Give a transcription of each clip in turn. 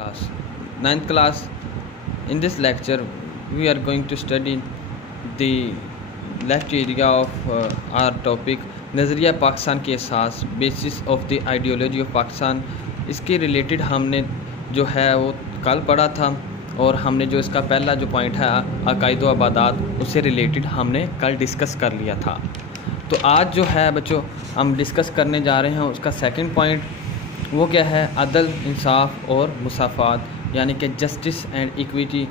class, ninth class. In this lecture, we are going to study the left area of our topic नज़रिया पाकिस्तान के एहसास basis of the ideology of Pakistan. इसके related हमने जो है वो कल पढ़ा था और हमने जो इसका पहला जो पॉइंट है अकायद व आबादात उससे रिलेटेड हमने कल डिस्कस कर लिया था। तो आज जो है बच्चों हम डिस्कस करने जा रहे हैं उसका सेकंड पॉइंट, वो क्या है, अदल, इंसाफ और मुसाफात यानी कि जस्टिस एंड इक्विटी।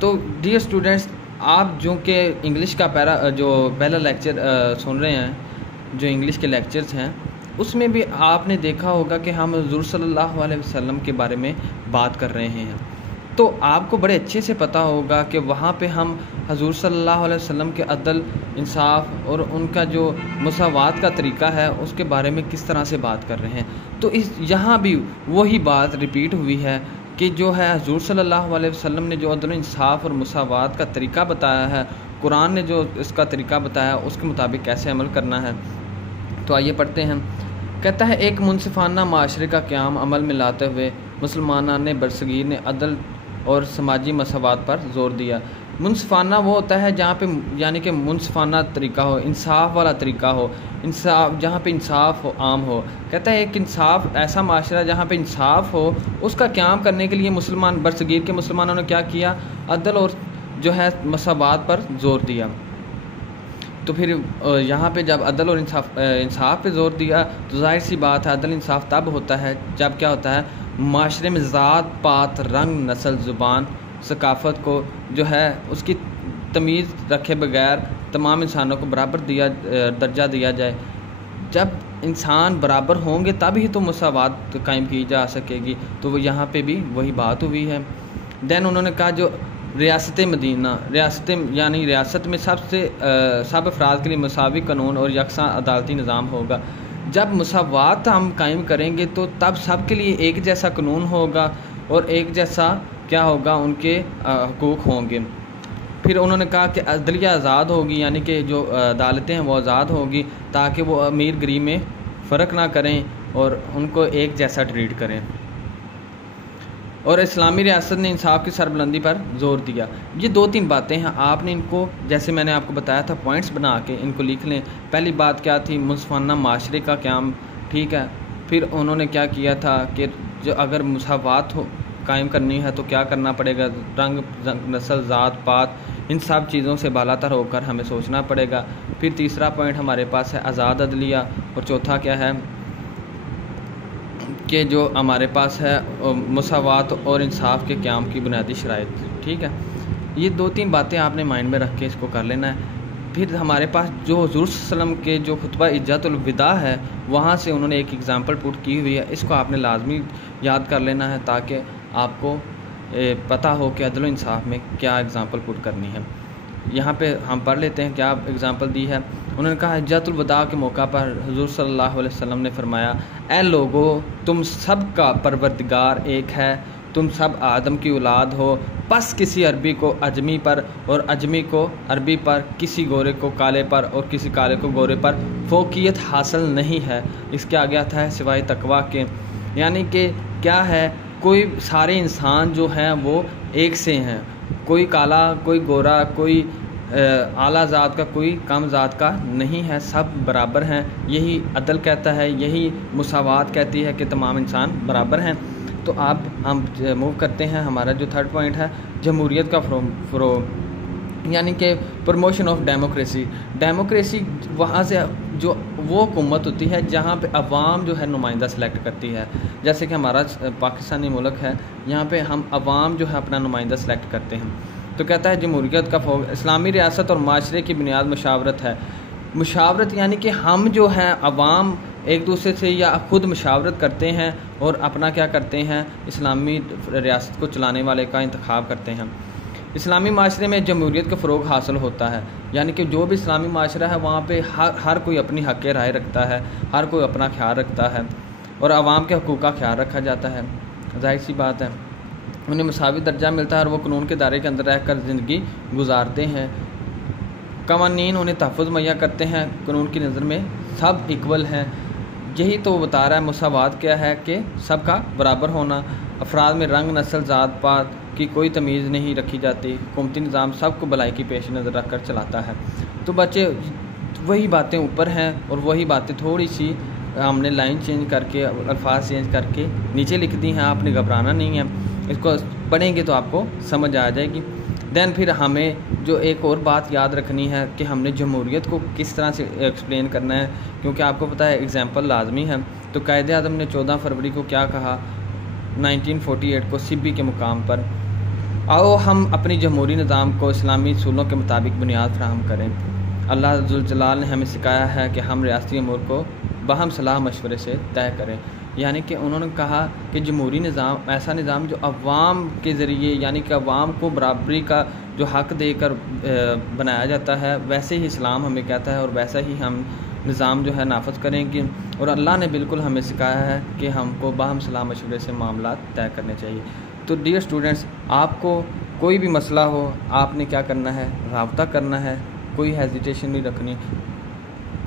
तो डियर स्टूडेंट्स, आप जो कि इंग्लिश का पहला लेक्चर सुन रहे हैं, जो इंग्लिश के लेक्चर्स हैं, उसमें भी आपने देखा होगा कि हम हुज़ूर सल्लल्लाहु अलैहि वसल्लम के बारे में बात कर रहे हैं। तो आपको बड़े अच्छे से पता होगा कि वहाँ पे हम हुज़ूर सल्लल्लाहु अलैहि वसल्लम के अदल, इंसाफ और उनका जो मुसावात का तरीका है उसके बारे में किस तरह से बात कर रहे हैं। तो यहाँ भी वही बात रिपीट हुई है कि जो है हुज़ूर सल्लल्लाहु अलैहि वसल्लम ने जो अदल, इंसाफ और मुसावात का तरीका बताया है, कुरान ने जो इसका तरीका बताया उसके मुताबिक कैसे अमल करना है। तो आइए पढ़ते हैं। कहता है, एक मुनसिफाना माशरे का क़याम अमल में लाते हुए मुसलमानान बरसगीर ने अदल और समाजी मसावात पर ज़ोर दिया। मुनसिफाना वो होता है जहाँ पे यानी कि मुनसिफाना तरीका हो, इंसाफ वाला तरीका हो, इंसाफ जहाँ पे इंसाफ हो, आम हो। कहता है एक इंसाफ ऐसा माशरा जहाँ पे इंसाफ हो, उसका क़याम करने के लिए मुसलमान बरसगीर के मुसलमानों ने क्या किया, अदल और जो है मसावात पर ज़ोर दिया। तो फिर यहाँ पे जब अदल और इंसाफ पे ज़ोर दिया तो जाहिर सी बात है अदल इंसाफ तब होता है जब क्या होता है, माशरे में ज़ात, पात, रंग, नस्ल, ज़ुबान, सकाफ़त को जो है उसकी तमीज़ रखे बगैर तमाम इंसानों को बराबर दर्जा दिया जाए। जब इंसान बराबर होंगे तभी तो मुसावात कायम की जा सकेगी। तो वो यहाँ पे भी वही बात हुई है। दैन उन्होंने कहा जो रियासत मदीना, यानी रियासत में सब अफराद के लिए मसावी कानून और यकसा अदालती निज़ाम होगा। जब मुसावात हम कायम करेंगे तो तब सब के लिए एक जैसा कानून होगा और एक जैसा क्या होगा, उनके हकूक़ होंगे। फिर उन्होंने कहा कि अदलिया आज़ाद होगी, यानी कि जो अदालतें हैं वो आज़ाद होगी ताकि वो अमीर गरीब में फ़र्क ना करें और उनको एक जैसा ट्रीट करें। और इस्लामी रियासत ने इंसाफ की सरबुलंदी पर ज़ोर दिया। ये दो तीन बातें हैं, आपने इनको जैसे मैंने आपको बताया था पॉइंट्स बना के इनको लिख लें। पहली बात क्या थी, मुनसिफाना माशरे का क़याम, ठीक है। फिर उन्होंने क्या किया था कि जो अगर मुसावात हो कायम करनी है तो क्या करना पड़ेगा, रंग, नस्ल, ज़ात, पात, इन सब चीज़ों से बालातर होकर हमें सोचना पड़ेगा। फिर तीसरा पॉइंट हमारे पास है आज़ाद अदलिया, और चौथा क्या है कि जो हमारे पास है मुसावात और इंसाफ के क़याम की बुनियादी शराइत, ठीक है। ये दो तीन बातें आपने माइंड में रख के इसको कर लेना है। फिर हमारे पास जो हुज़ूर सल्लल्लाहु अलैहि वसल्लम के जो खुतबा इज्जतुल विदा है वहाँ से उन्होंने एक एग्ज़ाम्पल पुट की हुई है, इसको आपने लाजमी याद कर लेना है ताकि आपको पता हो कि अदल इंसाफ में क्या एग्ज़ाम्पल पुट करनी है। यहाँ पे हम पढ़ लेते हैं क्या एग्ज़ाम्पल दी है। उन्होंने कहा, हज्जतुल वदा के मौका पर हुज़ूर सल्लल्लाहु अलैहि वसल्लम ने फरमाया, ऐ लोगो, तुम सब का परवरदिगार एक है, तुम सब आदम की औलाद हो। बस किसी अरबी को अजमी पर और अजमी को अरबी पर, किसी गोरे को काले पर और किसी काले को गोरे पर फ़ौक़ियत हासिल नहीं है। इसके आगे आता है सिवाय तकवा के, यानी कि क्या है, कोई सारे इंसान जो हैं वो एक से हैं, कोई काला, कोई गोरा, कोई आला ज़ात का, कोई कम ज़ात का नहीं है, सब बराबर हैं। यही अदल कहता है, यही मुसावात कहती है कि तमाम इंसान बराबर हैं। तो अब हम मूव करते हैं, हमारा जो थर्ड पॉइंट है जमहूरियत का फ़रोग़, यानी कि प्रमोशन ऑफ डेमोक्रेसी। डेमोक्रेसी वहाँ से जो वो हुकूमत होती है जहाँ पे अवाम जो है नुमाइंदा सेलेक्ट करती है। जैसे कि हमारा पाकिस्तानी मुल्क है, यहाँ पे हम अवाम जो है अपना नुमाइंदा सेलेक्ट करते हैं। तो कहता है जमहूरियत का फ़रोग़, इस्लामी रियासत और माशरे की बुनियाद मुशावरत है। मुशावरत यानी कि हम जो हैं अवाम एक दूसरे से या ख़ुद मुशावरत करते हैं और अपना क्या करते हैं, इस्लामी रियासत को चलाने वाले का इंतखाब करते हैं। इस्लामी माशरे में जमहूरियत का फ़रोग़ हासिल होता है, यानी कि जो भी इस्लामी माशरा है वहाँ पे हर कोई अपनी हक़ राय रखता है, हर कोई अपना ख्याल रखता है और आवाम के हकूक़ का ख्याल रखा जाता है। जाहिर सी बात है उन्हें मसावी दर्जा मिलता है और वो कानून के दायरे के अंदर रहकर ज़िंदगी गुजारते हैं। कवानीन उन्हें तहफ़्फ़ुज़ मुहैया करते हैं, कानून की नज़र में सब इक्वल हैं। यही तो बता रहा है मुसावात क्या है कि सबका बराबर होना। अफराद में रंग, नस्ल, ज़ात पात की कोई तमीज़ नहीं रखी जाती। हुकूमती निज़ाम सबको भलाई की पेश नज़र रख कर चलाता है। तो बच्चे वही बातें ऊपर हैं और वही बातें थोड़ी सी हमने लाइन चेंज करके, अल्फाज चेंज करके नीचे लिख दी हैं। आपने घबराना नहीं है, इसको पढ़ेंगे तो आपको समझ आ जाएगी। दैन फिर हमें जो एक और बात याद रखनी है कि हमने जमहूरियत को किस तरह से एक्सप्लेन करना है, क्योंकि आपको पता है एग्जाम्पल लाजमी है। तो कायदे आज़म ने 14 फरवरी को क्या कहा 1948 को सिब्बी के मुकाम पर, आओ हम अपनी जमहूरी निज़ाम को इस्लामी असूलों के मुताबिक बुनियाद फराहम करें। अल्लाह ज़ुल जलाल ने हमें सिखाया है कि हम रियासती अमूर को बाहम सलाह मशवरे से तय करें। यानी कि उन्होंने कहा कि जमहूरी निज़ाम ऐसा निज़ाम जो अवाम के ज़रिए, यानी कि अवाम को बराबरी का जो हक़ देकर बनाया जाता है, वैसे ही इस्लाम हमें कहता है और वैसा ही हम निज़ाम जो है नाफज करेंगे। और अल्लाह ने बिल्कुल हमें सिखाया है कि हमको बाहम सलाह मशवरे से मामला तय करने चाहिए। तो डियर स्टूडेंट्स, आपको कोई भी मसला हो, आपने क्या करना है, राब्ता करना है, कोई हेजिटेशन नहीं रखनी।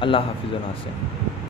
अल्लाह हाफिज़।